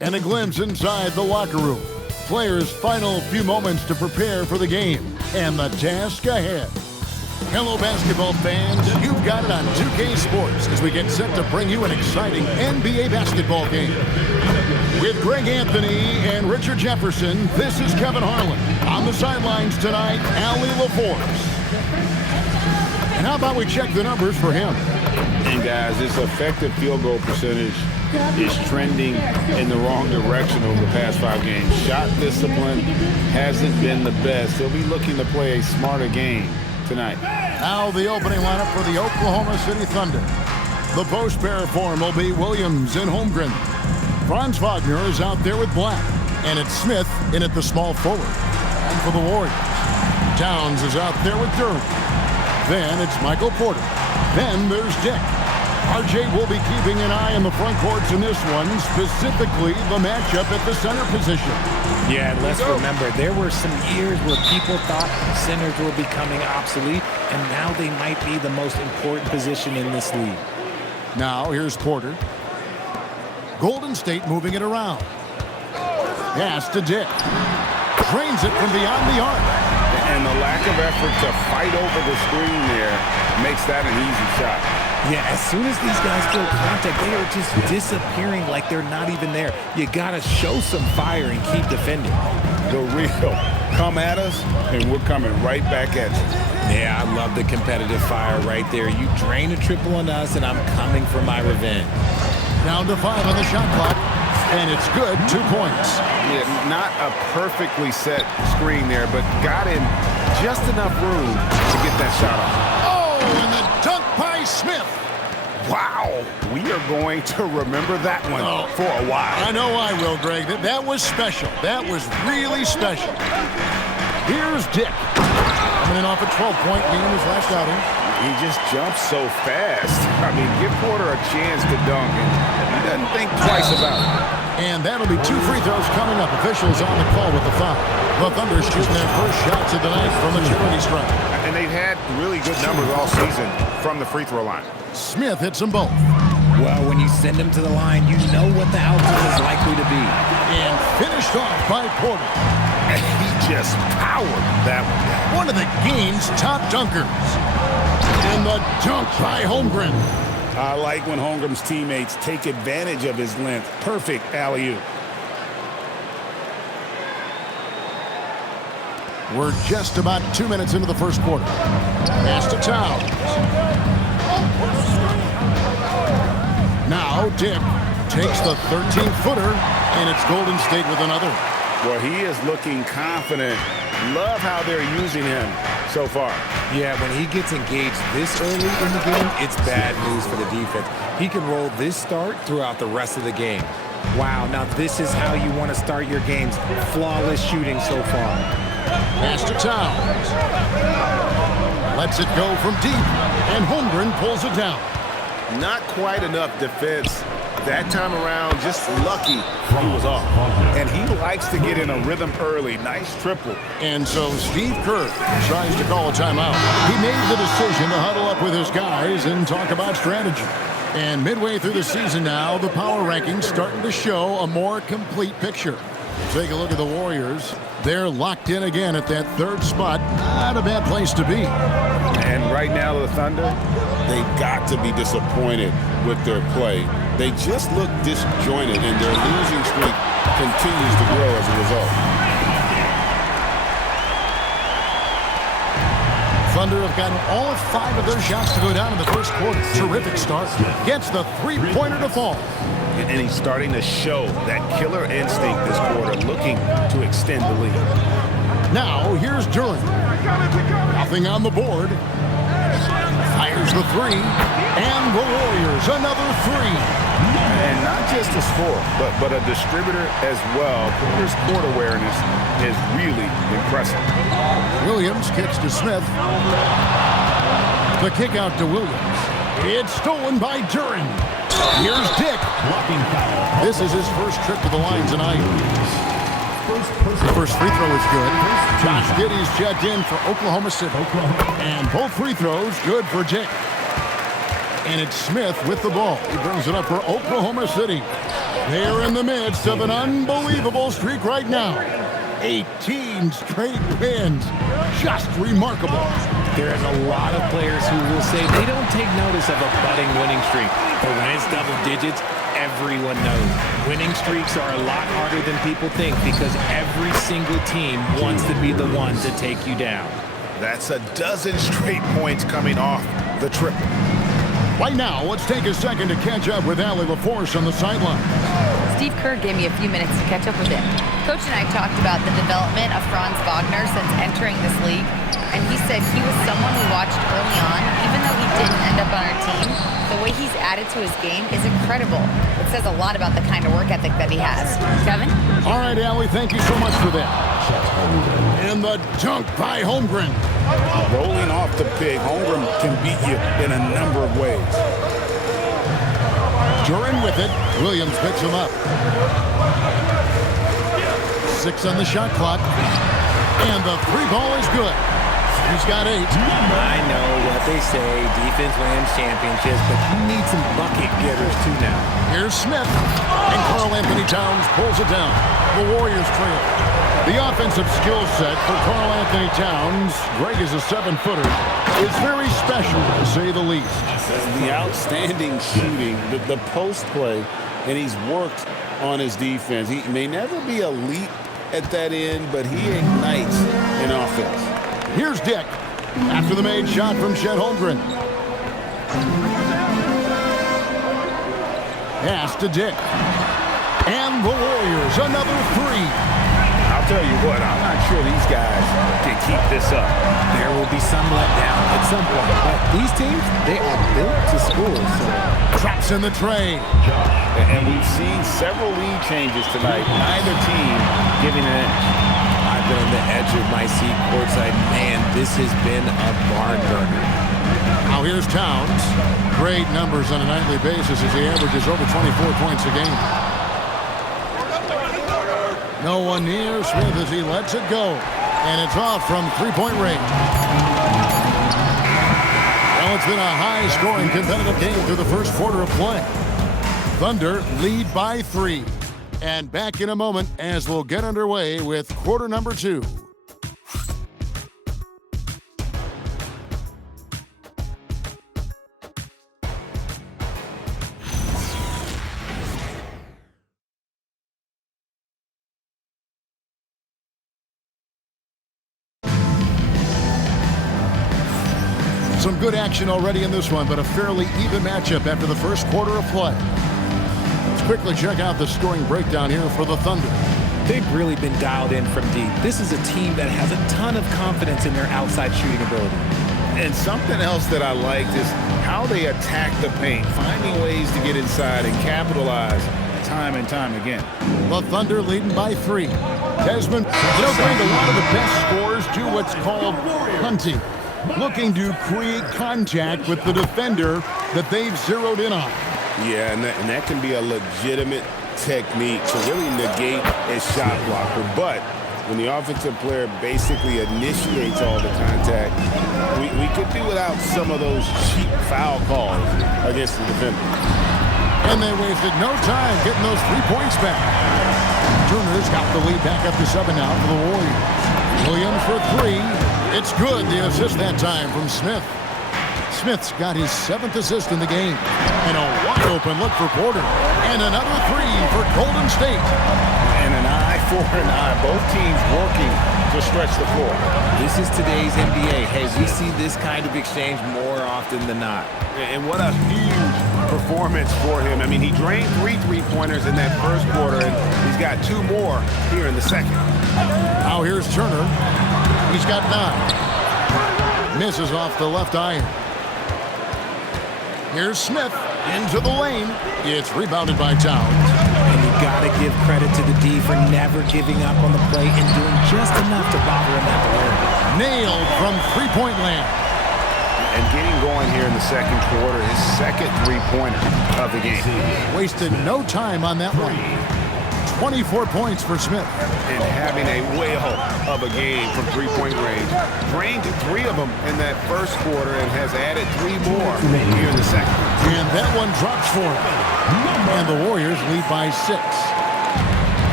And a glimpse inside the locker room. Players' final few moments to prepare for the game and the task ahead. Hello, basketball fans. You've got it on 2K Sports as we get set to bring you an exciting NBA basketball game. With Greg Anthony and Richard Jefferson, this is Kevin Harlan. On the sidelines tonight, Allie LaForce. And how about we check the numbers for him? And guys, this effective field goal percentage is trending in the wrong direction over the past 5 games. Shot discipline hasn't been the best. He'll be looking to play a smarter game tonight. Now the opening lineup for the Oklahoma City Thunder. The post pair form will be Williams and Holmgren. Franz Wagner is out there with Black, and it's Smith in at the small forward. And for the Warriors, Towns is out there with Durham. Then it's Michael Porter. Then there's Dick. RJ will be keeping an eye on the front courts in this one, specifically the matchup at the center position. Yeah, and let's remember, there were some years where people thought centers were becoming obsolete, and now they might be the most important position in this league. Now here's Porter. Golden State moving it around. Pass to Dick. Drains it from beyond the arc. And the lack of effort to fight over the screen there makes that an easy shot. Yeah, as soon as these guys feel contact, they are just disappearing like they're not even there. You got to show some fire and keep defending. The real come at us, and we're coming right back at you. Yeah, I love the competitive fire right there. You drain a triple on us, and I'm coming for my revenge. Down to 5 on the shot clock, and it's good. 2 points. Yeah, not a perfectly set screen there, but got in just enough room to get that shot off. Oh, and the dunk by Smith. Wow, we are going to remember that one for a while. I know I will, Greg. That was special. That was really special. Here's Dick. Coming in off a 12-point game his last outing. He just jumps so fast. I mean, give Porter a chance to dunk, and he doesn't think twice about it. And that'll be 2 free throws coming up. Officials on the call with the foul. The Thunder shooting their first shots of the night from the charity stripe. And they've had really good numbers all season from the free throw line. Smith hits them both. Well, when you send them to the line, you know what the outcome is likely to be. And finished off by Porter. And he just powered that one. One of the game's top dunkers. And the dunk by Holmgren. I like when Holmgren's teammates take advantage of his length. Perfect alley-oop. We're just about 2 minutes into the first quarter. Pass to Towns. Now Dick takes the 13-footer, and it's Golden State with another. Well, he is looking confident. Love how they're using him so far. Yeah, when he gets engaged this early in the game, it's bad news for the defense. He can roll this start throughout the rest of the game. Wow, now this is how you want to start your games. Flawless shooting so far. Pass to Towns. Lets it go from deep, and Holmgren pulls it down. Not quite enough defense that time around. Just lucky he was off. And he likes to get in a rhythm early. Nice triple. And so Steve Kerr tries to call a timeout. He made the decision to huddle up with his guys and talk about strategy. And midway through the season now, the power rankings starting to show a more complete picture. Take a look at the Warriors. They're locked in again at that 3rd spot. Not a bad place to be. And right now, the Thunder, they've got to be disappointed with their play. They just look disjointed, and their losing streak continues to grow as a result. Thunder have gotten all 5 of their shots to go down in the first quarter. Terrific start. Gets the 3-pointer to fall. And he's starting to show that killer instinct this quarter, looking to extend the lead. Now, here's Durham. Nothing on the board. Fires the 3. And the Warriors, another 3. And not just a scorer, but a distributor as well. Porter's court awareness is really impressive. Williams kicks to Smith. The kick out to Williams. It's stolen by Duran. Here's Dick. This is his first trip to the line tonight. The first free throw is good. Josh Giddey's checked in for Oklahoma City. And both free throws good for Dick. And it's Smith with the ball. He brings it up for Oklahoma City. They're in the midst of an unbelievable streak right now. 18 straight wins. Just remarkable. There's a lot of players who will say they don't take notice of a budding winning streak. But when it's double digits, everyone knows. Winning streaks are a lot harder than people think because every single team wants to be the one to take you down. That's a dozen straight points coming off the trip. Right now, let's take a second to catch up with Allie LaForce on the sideline. Steve Kerr gave me a few minutes to catch up with him. Coach and I talked about the development of Franz Wagner since entering this league, and he said he was someone we watched early on. Even though he didn't end up on our team, the way he's added to his game is incredible. It says a lot about the kind of work ethic that he has. Kevin? All right, Allie, thank you so much for that. And the dunk by Holmgren. Rolling off the pig, Holmgren can beat you in a number of ways. Duran with it. Williams picks him up. 6 on the shot clock. And the three ball is good. He's got 8. I know what they say, defense wins championships, but you need some bucket getters too now. Here's Smith. And Karl Anthony Towns pulls it down. The Warriors trail. The offensive skill set for Karl Anthony Towns, Greg is a 7-footer, is very special to say the least. The outstanding shooting, the post play, and he's worked on his defense. He may never be elite at that end, but he ignites in offense. Here's Dick after the made shot from Chet Holmgren. Pass to Dick. And the Warriors, another 3. I'll tell you what, I'm not sure these guys can keep this up. There will be some letdown at some point, but these teams, they are built to score. So. Traps in the tray. And we've seen several lead changes tonight. Neither team giving an inch. I've been on the edge of my seat courtside. Man, this has been a barn burner. Now here's Towns. Great numbers on a nightly basis as he averages over 24 points a game. No one near Smith as he lets it go. And it's off from three-point range. Well, it's been a high-scoring competitive game through the first quarter of play. Thunder lead by 3. And back in a moment as we'll get underway with quarter number 2. Some good action already in this one, but a fairly even matchup after the first quarter of play. Let's quickly check out the scoring breakdown here for the Thunder. They've really been dialed in from deep. This is a team that has a ton of confidence in their outside shooting ability. And something else that I liked is how they attack the paint, finding ways to get inside and capitalize time and time again. The Thunder leading by 3. Desmond, bring a lot of the best scorers to what's called hunting. Looking to create contact with the defender that they've zeroed in on. Yeah, and that can be a legitimate technique to really negate a shot blocker. But when the offensive player basically initiates all the contact, we could do without some of those cheap foul calls against the defender. And they wasted no time getting those 3 points back. Turner's got the lead back up to 7 now for the Warriors. Williams for 3. It's good, the assist that time from Smith. Smith's got his 7th assist in the game. And a wide open look for Porter. And another 3 for Golden State. And an eye for an eye. Both teams working to stretch the floor. This is today's NBA. Hey, we see this kind of exchange more often than not. And what a huge performance for him. I mean, he drained 3 three-pointers in that first quarter, and he's got 2 more here in the second. Now here's Turner. He's got 9. Misses off the left iron. Here's Smith into the lane. It's rebounded by Towns. And you got to give credit to the D for never giving up on the play and doing just enough to bother him at the rim. Nailed from three-point land. And getting going here in the second quarter, his second three-pointer of the game. Wasted no time on that one. 24 points for Smith. And having a whale of a game from three-point range. Drained 3 of them in that first quarter and has added 3 more here in the second. drops for him. And the Warriors lead by 6.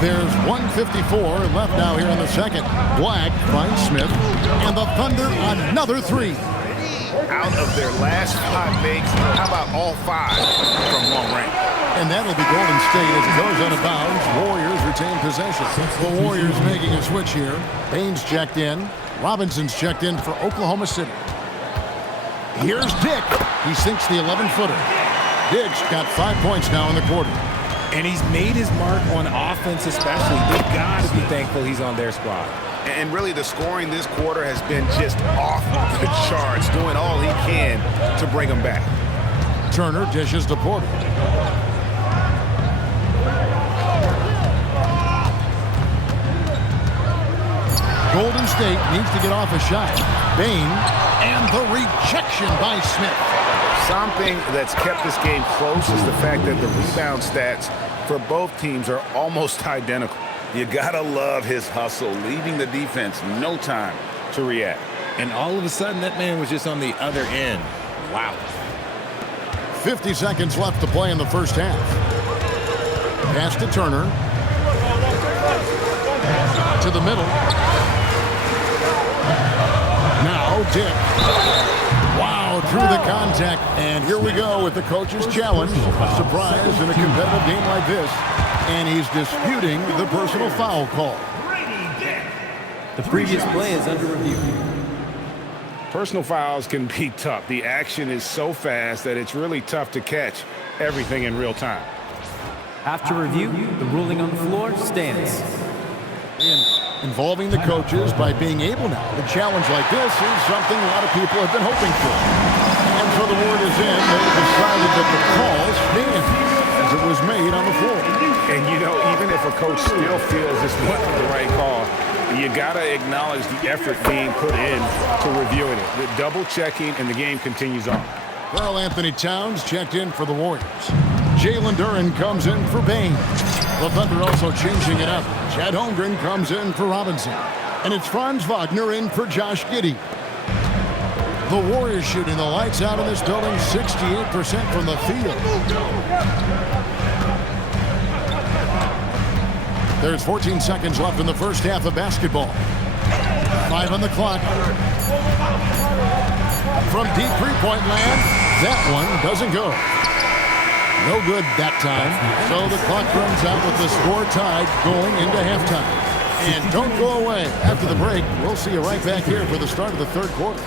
There's 1:54 left now here in the second. Black finds Smith. And the Thunder another 3. Out of their last 5 makes, how about all 5 from long range? And that'll be Golden State as it goes out of bounds. Warriors retain possession. The Warriors making a switch here. Baines checked in. Robinson's checked in for Oklahoma City. Here's Dick. He sinks the 11-footer. Dick's got 5 points now in the quarter. And he's made his mark on offense especially. They've got to be thankful he's on their squad. And really the scoring this quarter has been just off the charts, doing all he can to bring them back. Turner dishes to Porter. Golden State needs to get off a shot. Bain, and the rejection by Smith. Something that's kept this game close is the fact that the rebound stats for both teams are almost identical. You gotta love his hustle, leaving the defense no time to react. And all of a sudden, that man was just on the other end. Wow. 50 seconds left to play in the first half. Pass to Turner. To the middle. Now Dick. Wow, through the contact. And here we go with the coach's challenge. Surprise in a competitive game like this. And he's disputing the personal foul call. The previous play is under review. Personal fouls can be tough. The action is so fast that it's really tough to catch everything in real time. After review, the ruling on the floor stands. Involving the coaches by being able now to challenge like this is something a lot of people have been hoping for. And so the word is in. They decided that the call stands as it was made on the floor. And you know, even if a coach still feels this wasn't the right call, you gotta acknowledge the effort being put in to reviewing it. The double checking, and the game continues on. Karl Anthony Towns checked in for the Warriors. Jalen Duren comes in for Bain. The Thunder also changing it up. Chad Holmgren comes in for Robinson. And it's Franz Wagner in for Josh Giddey. The Warriors shooting the lights out in this building, 68% from the field. There's 14 seconds left in the first half of basketball. 5 on the clock. From deep three-point land, that one doesn't go. No good that time. So the clock runs out with the score tied going into halftime. And don't go away. After the break, we'll see you right back here for the start of the third quarter.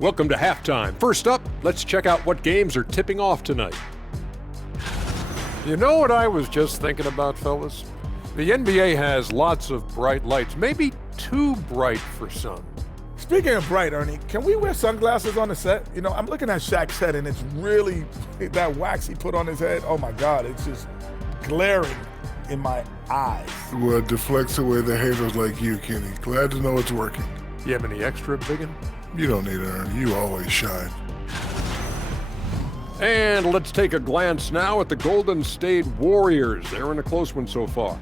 Welcome to halftime. First up, let's check out what games are tipping off tonight. You know what I was just thinking about, fellas? The NBA has lots of bright lights, maybe too bright for some. Speaking of bright, Ernie, can we wear sunglasses on the set? You know, I'm looking at Shaq's head, and it's really, that wax he put on his head, oh my God, it's just glaring in my eyes. Well, it deflects away the haters like you, Kenny. Glad to know it's working. You have any extra, biggin? You don't need it, Ernie. You always shine. And let's take a glance now at the Golden State Warriors. They're in a close one so far.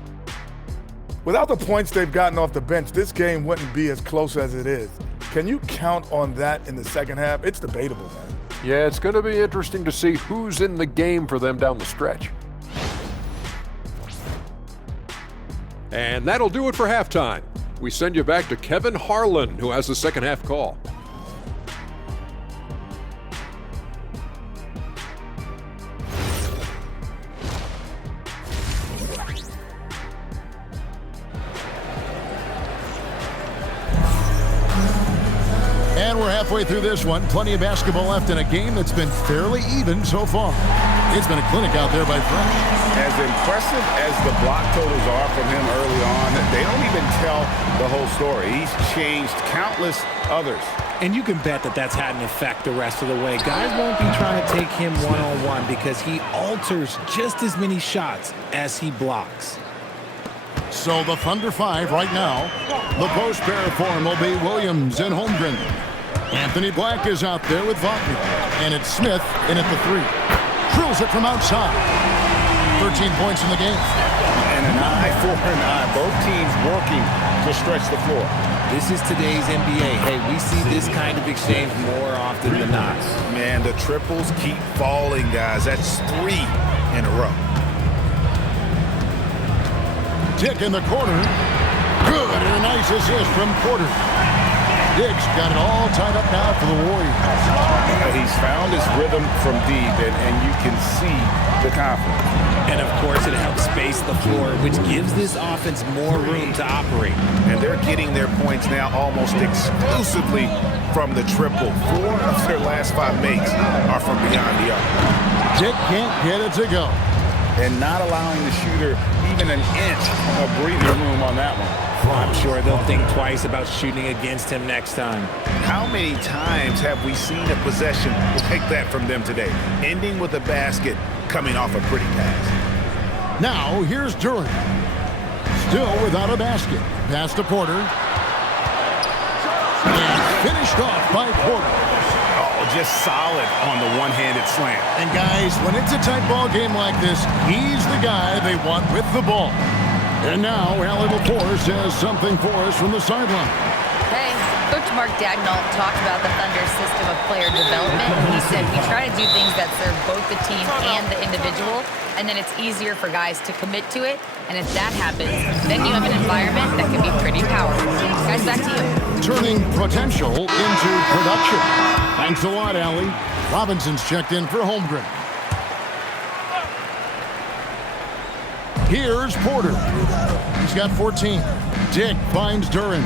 Without the points they've gotten off the bench, this game wouldn't be as close as it is. Can you count on that in the second half? It's debatable, man. Yeah, it's going to be interesting to see who's in the game for them down the stretch. And that'll do it for halftime. We send you back to Kevin Harlan, who has the second half call. And we're halfway through this one. Plenty of basketball left in a game that's been fairly even so far. It's been a clinic out there by Fresh. As impressive as the block totals are from him early on, they don't even tell the whole story. He's changed countless others. And you can bet that that's had an effect the rest of the way. Guys won't be trying to take him one-on-one because he alters just as many shots as he blocks. So the Thunder 5 right now. The post pair for him will be Williams and Holmgren. Anthony Black is out there with Wagner. And it's Smith in at the 3. Drills it from outside. 13 points in the game. And an eye for an eye. Both teams working to stretch the floor. This is today's NBA. Hey, we see this kind of exchange more often than not. Man, the triples keep falling, guys. That's 3 in a row. Dick in the corner. Good, and a nice assist from Porter. Dick's got it all tied up now for the Warriors. He's found his rhythm from deep, and you can see the confidence. And, of course, it helps space the floor, which gives this offense more room to operate. And they're getting their points now almost exclusively from the triple. 4 of their last 5 makes are from beyond the arc. Dick can't get it to go. And not allowing the shooter even an inch of breathing room on that one. I'm sure they'll think twice about shooting against him next time. How many times have we seen a possession like that from them today? Ending with a basket, coming off a pretty pass. Now, here's Durant. Still without a basket. Pass to Porter. And finished off by Porter. Oh, just solid on the one-handed slam. And guys, when it's a tight ball game like this, he's the guy they want with the ball. And now, Allie LaForce has something for us from the sideline. Hey, Coach Mark Daigneault talked about the Thunder's system of player development. He said, we try to do things that serve both the team and the individual, and then it's easier for guys to commit to it. And if that happens, then you have an environment that can be pretty powerful. Guys, back to you. Turning potential into production. Thanks a lot, Allie. Robinson's checked in for Holmgren. Here's Porter. He's got 14. Dick finds Durant.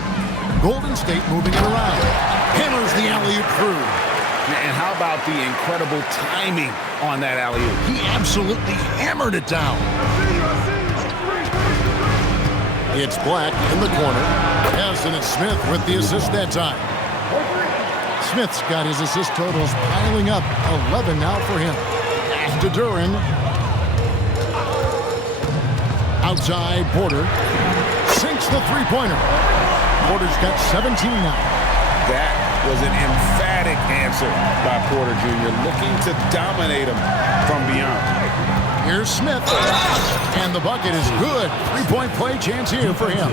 Golden State moving it around. Hammers the alley-oop through. And how about the incredible timing on that alley-oop? He absolutely hammered it down. It's Black in the corner. Yes, and it's Smith with the assist that time. Smith's got his assist totals piling up. 11 now for him. Pass to Durant. Outside, Porter sinks the three-pointer. Porter's got 17 now. That was an emphatic answer by Porter Jr., looking to dominate him from beyond. Here's Smith, and the bucket is good. Three-point play chance here for him.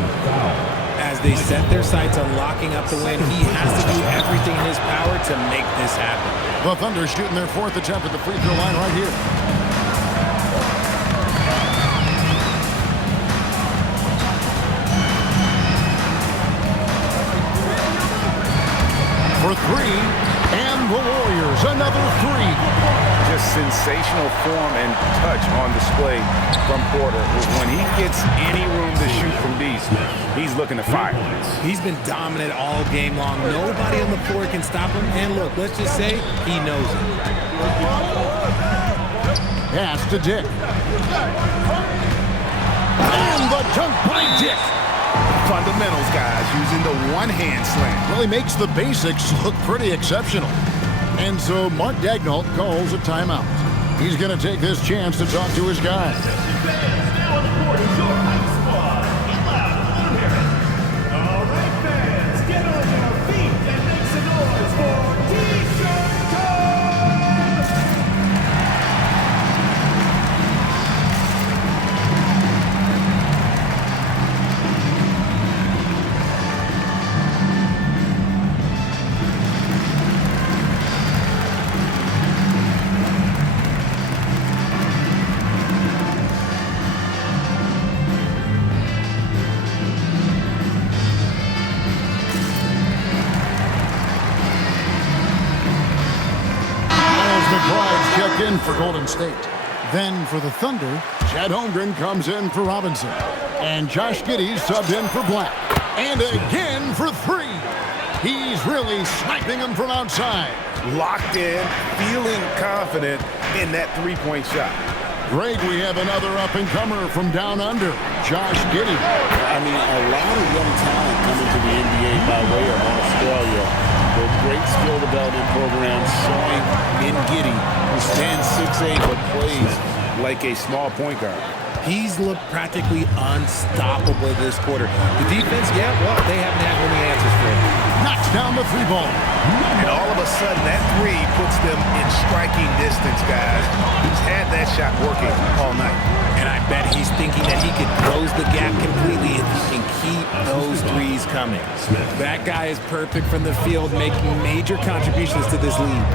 As they set their sights on locking up the win, he has to do everything in his power to make this happen. The Thunder shooting their 4th attempt at the free throw line right here. For 3, and the Warriors, another 3. Just sensational form and touch on display from Porter. When he gets any room to shoot from deep, he's looking to fire. He's been dominant all game long. Nobody on the floor can stop him. And look, let's just say he knows it. Pass to Dick. And the dunk by Dick. Fundamentals, guys, using the one-hand slam. Well, he makes the basics look pretty exceptional. And so Mark Daigneault calls a timeout. He's going to take this chance to talk to his guys. Checked in for Golden State. Then for the Thunder, Chet Holmgren comes in for Robinson. And Josh Giddey's subbed in for Black. And again for 3. He's really sniping them from outside. Locked in, feeling confident in that three-point shot. Greg, we have another up-and-comer from down under, Josh Giddey. I mean, a lot of young talent coming to the NBA by way of Australia. The great skill development program showing in Giddey, who stands 6'8", but plays like a small point guard. He's looked practically unstoppable this quarter. The defense, yeah, well, they haven't had many answers for him. Knocks down the 3 ball. a sudden, that three puts them in striking distance, guys. He's had that shot working all night. And I bet he's thinking that he could close the gap completely if he can keep those threes coming. That guy is perfect from the field, making major contributions to this lead.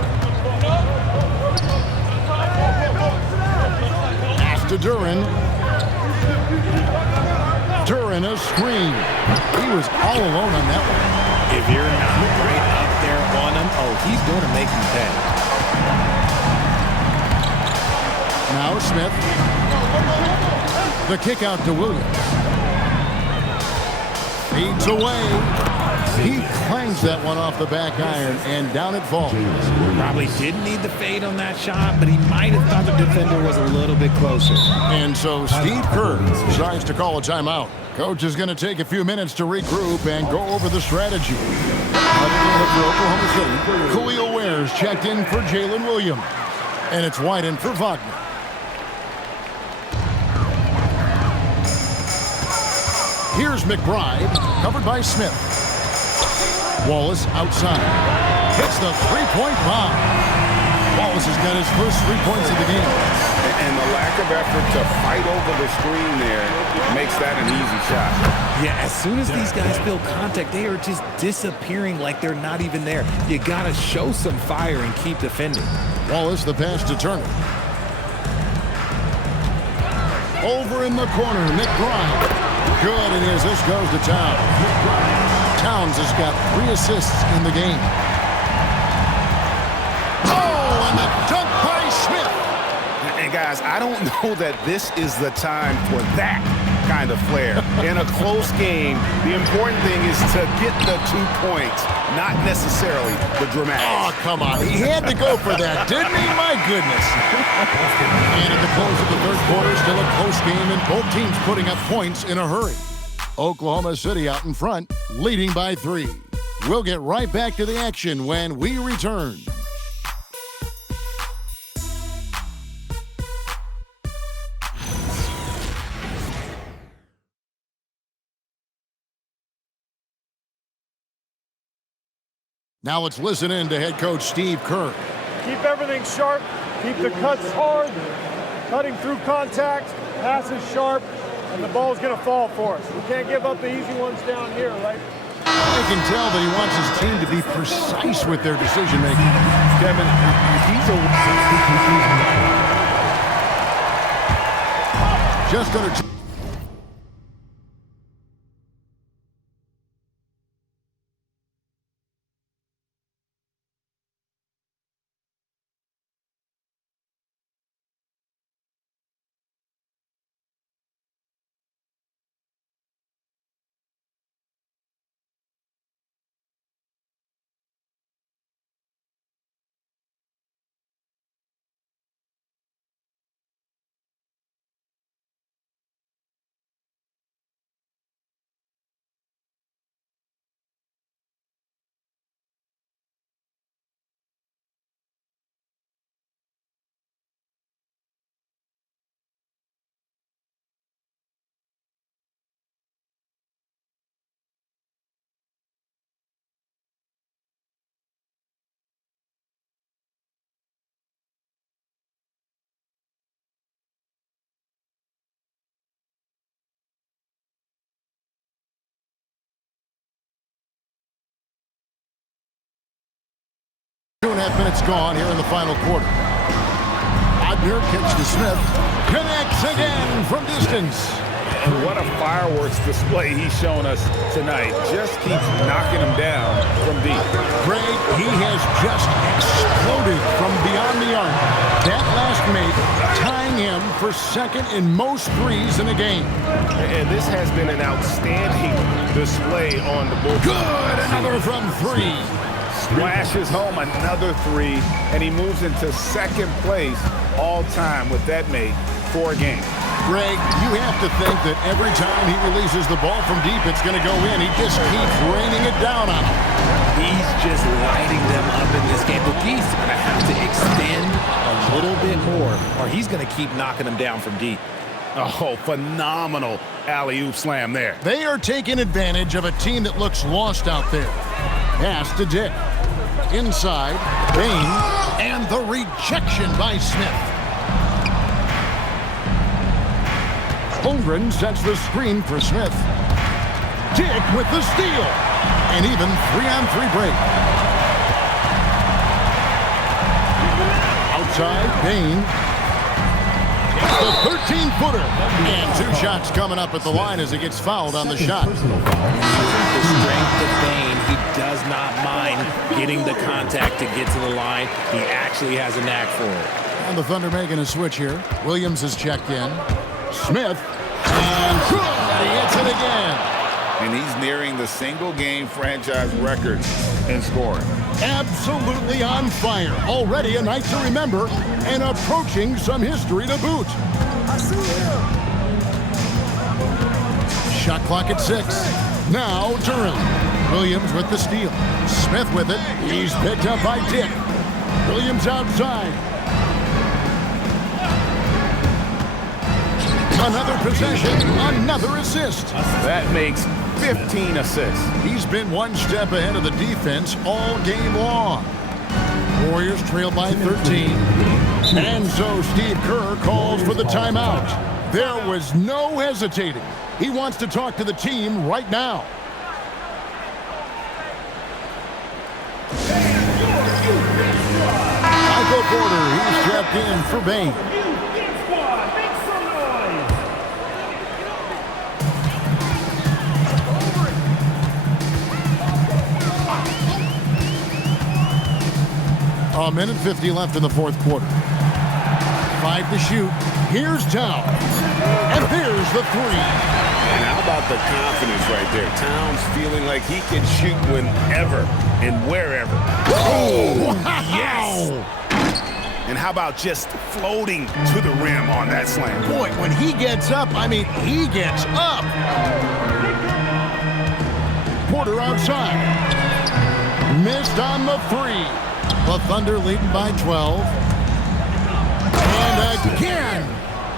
Pass to Duran. Duran a screen. He was all alone on that one. If you're not right up there on him, oh, he's going to make him pay. Now Smith. The kick out to Williams. Feeds away. He clangs that one off the back iron, and down it falls. Probably didn't need the fade on that shot, but he might have thought the defender was a little bit closer. And so Steve Kerr decides to call a timeout. Coach is going to take a few minutes to regroup and go over the strategy. For Oklahoma City, Khalil Ware's checked in for Jalen Williams. And it's wide in for Wagner. Here's McBride, covered by Smith. Wallace outside. Hits the three-point bomb. Wallace has got his first 3 points of the game. And the lack of effort to fight over the screen there makes that an easy shot. Yeah, as soon as these guys feel contact, they are just disappearing like they're not even there. You got to show some fire and keep defending. Wallace, the pass to Turner. Over in the corner, McBride. Good, and as this goes to Towns. Towns has got 3 assists in the game. Oh, and the dunk by Smith. And guys, I don't know that this is the time for that kind of flair. In a close game, the important thing is to get the 2 points, not necessarily the dramatics. Oh, come on. He had to go for that, didn't he? My goodness. And at the close of the third quarter, still a close game, and both teams putting up points in a hurry. Oklahoma City out in front, leading by 3. We'll get right back to the action when we return. Now let's listen in to head coach Steve Kerr. Keep everything sharp, keep the cuts hard, cutting through contact, passes sharp, and the ball's going to fall for us. We can't give up the easy ones down here, right? I can tell that he wants his team to be precise with their decision-making. Kevin, he's Just under... .5 minutes gone here in the final quarter. Wagner kicks to Smith. Connects again from distance. And what a fireworks display he's shown us tonight. Just keeps knocking him down from deep. Greg, he has just exploded from beyond the arc. That last make tying him for second in most threes in a game. And this has been an outstanding display on the board. Good, another from 3. Splashes home another 3, and he moves into second place all time with that make for a game. Greg, you have to think that every time he releases the ball from deep, it's going to go in. He just keeps raining it down on him. He's just lighting them up in this game. But he's going to have to extend a little bit more, or he's going to keep knocking them down from deep. Oh, phenomenal alley-oop slam there. They are taking advantage of a team that looks lost out there. Pass to Dick. Inside, Bain, and the rejection by Smith. Holmgren sets the screen for Smith. Dick with the steal. An even 3-on-3 break. Outside, Bain. The 13-footer. And 2 shots coming up at the line as he gets fouled on the shot. The strength of Bain, he does not mind getting the contact to get to the line. He actually has a knack for it. And the Thunder making a switch here. Williams has checked in. Smith. And he hits it again. And he's nearing the single-game franchise record in scoring. Absolutely on fire. Already a night to remember and approaching some history to boot. I see him. Shot clock at 6. Now Duran. Williams with the steal. Smith with it. He's picked up by Dick. Williams outside. Another possession, another assist. That makes 15 assists. He's been one step ahead of the defense all game long. Warriors trail by 13. And so Steve Kerr calls for the timeout. There was no hesitating. He wants to talk to the team right now. Michael Porter, he's strapped in for Bain. A minute 50 left in the fourth quarter. 5 to shoot. Here's Towns. And there's the 3. And how about the confidence right there? Towns feeling like he can shoot whenever and wherever. Oh, yes! And how about just floating to the rim on that slam? Boy, when he gets up, I mean, he gets up. Porter outside. Missed on the 3. The Thunder leading by 12. And again.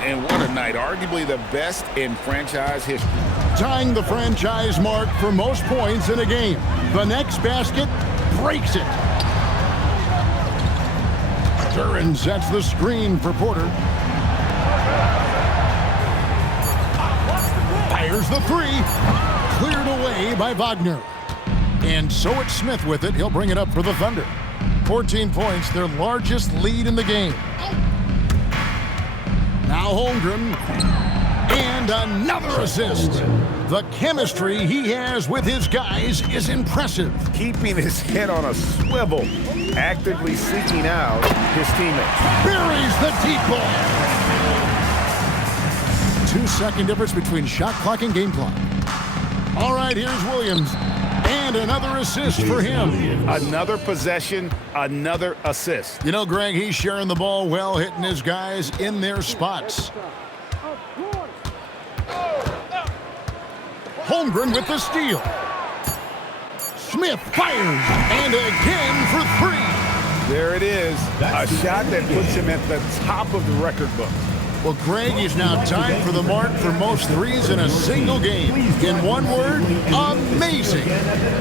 And what a night. Arguably the best in franchise history. Tying the franchise mark for most points in a game. The next basket breaks it. Duran sets the screen for Porter. Fires the 3. Cleared away by Wagner. And so it's Smith with it. He'll bring it up for the Thunder. 14 points, their largest lead in the game. Now Holmgren, and another assist. The chemistry he has with his guys is impressive. Keeping his head on a swivel, actively seeking out his teammates. Buries the deep ball. 2-second difference between shot clock and game clock. All right, here's Williams. And another assist for him. Another possession, another assist. You know, Greg, he's sharing the ball well, hitting his guys in their spots. Holmgren with the steal. Smith fires, and again for 3. There it is, a shot that puts him at the top of the record book. Well, Greg is now tied for the mark for most threes in a single game. In one word, amazing.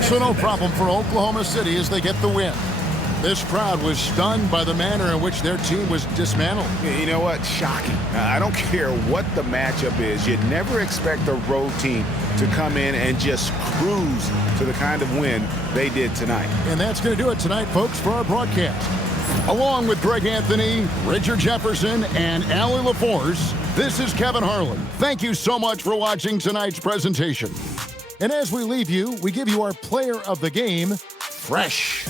So no problem for Oklahoma City as they get the win. This crowd was stunned by the manner in which their team was dismantled. You know what? Shocking. I don't care what the matchup is. You never expect a road team to come in and just cruise to the kind of win they did tonight. And that's going to do it tonight, folks, for our broadcast. Along with Greg Anthony, Richard Jefferson, and Allie LaForce, this is Kevin Harlan. Thank you so much for watching tonight's presentation. And as we leave you, we give you our player of the game, Fresh.